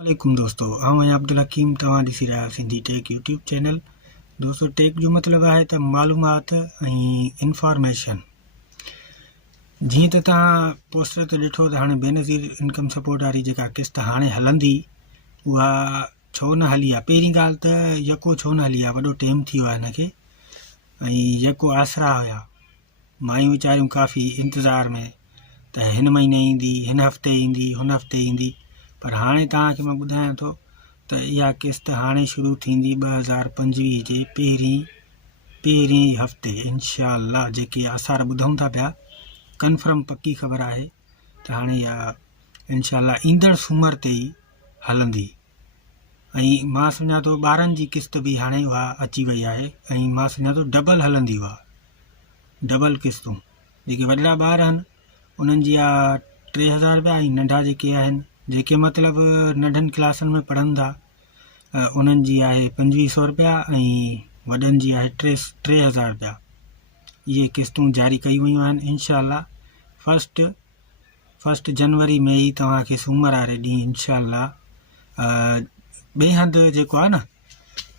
वालेकुम दोस्तों, आऊं आहियां अब्दुल हकीम। तव्हां ॾिसी रहिया सिंधी टेक यूट्यूब चैनल। दोस्तों, टेक जो मतिलबु आहे त मालूमात ऐं इंफॉर्मेशन। जीअं त तव्हां पोस्टर ते ॾिठो त हाणे बेनज़ीर इनकम सपोर्ट वारी जेका किस्त हाणे हलंदी उहा छो न हली आहे। पहिरीं ॻाल्हि त यको छो न हली आहे, वॾो टाइम थी वियो आहे हिनखे। ऐं यको आसरा हुया, मायूं वीचारियूं काफ़ी इंतज़ार में त हिन महीने ईंदी, हिन हफ़्ते ईंदी, हुन हफ़्ते ईंदी। पर हाणे तव्हांखे मां ॿुधायां थो त इहा किस्त हाणे शुरू थींदी 2025 जे पहिरीं हफ़्ते इंशाअल्लाह। जेके आसार ॿुधूं था पिया, कन्फर्म पकी ख़बर आहे त हाणे इहा इंशाअल्लाह ईंदड़ सूमर ते ई हलंदी। ऐं मां सम्झां थो ॿारनि जी किस्त बि हाणे उहा अची वई आहे। ऐं मां सम्झां थो डबल हलंदी उहा, डबल किस्तूं। जेके वॾा ॿार आहिनि उन्हनि जी आहे 3000 रुपया, ऐं नंढा जेके आहिनि, जेके मतिलबु नंढनि क्लासनि में पढ़नि था, उन्हनि जी आहे 2500 रुपया, ऐं वॾनि जी आहे 3000 रुपया। इहे किस्तूं जारी कई वियूं आहिनि। इंशाअल्लाह फर्स्ट जनवरी में ई तव्हांखे सूमर वारे ॾींहुं इंशाअल्लाह ॿिए हंधि जेको आहे न,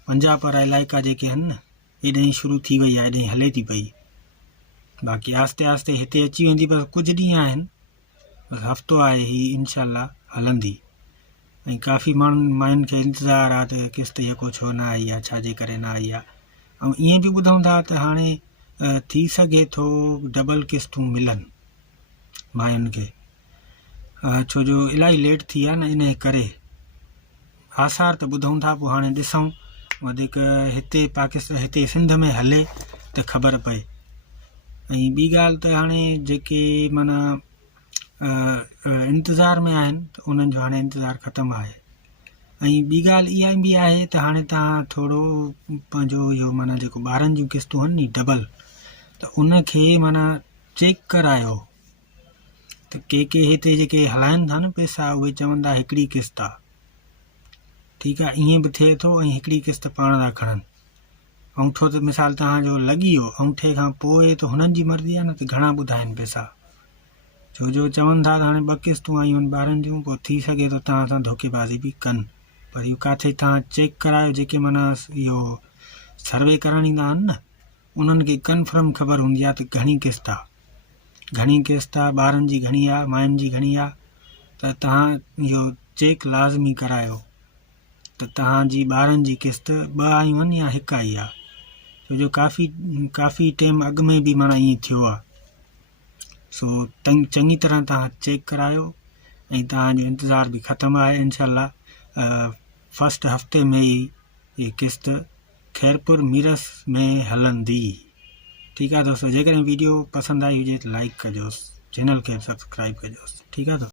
पंजाब वारा इलाइक़ा जेके आहिनि न, हेॾे शुरू थी वई आहे, हेॾे हले थी पई। बाक़ी आस्ते आस्ते हिते अची वेंदी, बस कुझु ॾींहं आहिनि, बस हफ़्तो आहे ही इंशाअल्लाह हलंदी। ऐं काफ़ी मायुनि खे इंतज़ारु आहे त किस्त यको छो न आई आहे, छाजे करे न आई आहे। ऐं ईअं बि ॿुधूं था त हाणे थी सघे थो डबल किस्तूं मिलनि मायुनि खे, छो जो इलाही लेट थी आहे न, इन करे आसार त ॿुधूं था। पोइ हाणे ॾिसूं वधीक हिते पाकिस्तान, हिते सिंध में हले त ख़बर पए। ऐं ॿी ॻाल्हि त हाणे जेके माना इंतज़ार में आहिनि त उन्हनि जो हाणे इंतज़ारु ख़तमु आहे। ऐं ॿी ॻाल्हि इहा बि आहे त हाणे तव्हां थोरो पंहिंजो इहो माना जेको ॿारनि जूं किस्तूं आहिनि नी डबल, त उनखे माना चेक करायो। त के हिते जेके हलाइनि था न पैसा, उहे चवनि था हिकिड़ी किस्त आहे, ठीकु आहे, ईअं बि थिए थो। ऐं हिकिड़ी किस्त पाण था खणनि। औंठो त मिसाल तव्हांजो लॻी वियो, औंठे खां पोइ त हुननि जी मर्ज़ी आहे न त घणा ॿुधाइनि पैसा, छो जो चवनि था त हाणे 2 किस्तूं आयूं आहिनि ॿारनि जूं। पोइ थी सघे थो तव्हां सां धोखेबाज़ी बि कनि। पर इहो किथे तव्हां चेक करायो। जेके माना इहो सर्वे करण ईंदा आहिनि न, उन्हनि खे कन्फर्म ख़बर हूंदी आहे त घणी किस्त आहे, ॿारनि जी घणी आहे, मायुनि जी घणी आहे। त तव्हां इहो चेक लाज़मी करायो त तव्हांजी ॿारनि जी किस्त 2 आयूं आहिनि या 1 आई आहे। छो जो काफ़ी टाइम अॻु में बि माना ईअं थियो आहे। सो चङी तरह तव्हां चेक करायो। ऐं तव्हांजो इंतज़ार बि ख़तमु आहे। इंशाअल्लाह फर्स्ट हफ़्ते में ई ये किस्त खैरपुर मीरस में हलंदी। ठीकु आहे दोस्तों, जेकॾहिं वीडियो पसंदि आई हुजे त लाइक कजोसि, चैनल खे सब्सक्राइब कजोसि। ठीकु आहे दोस्तों।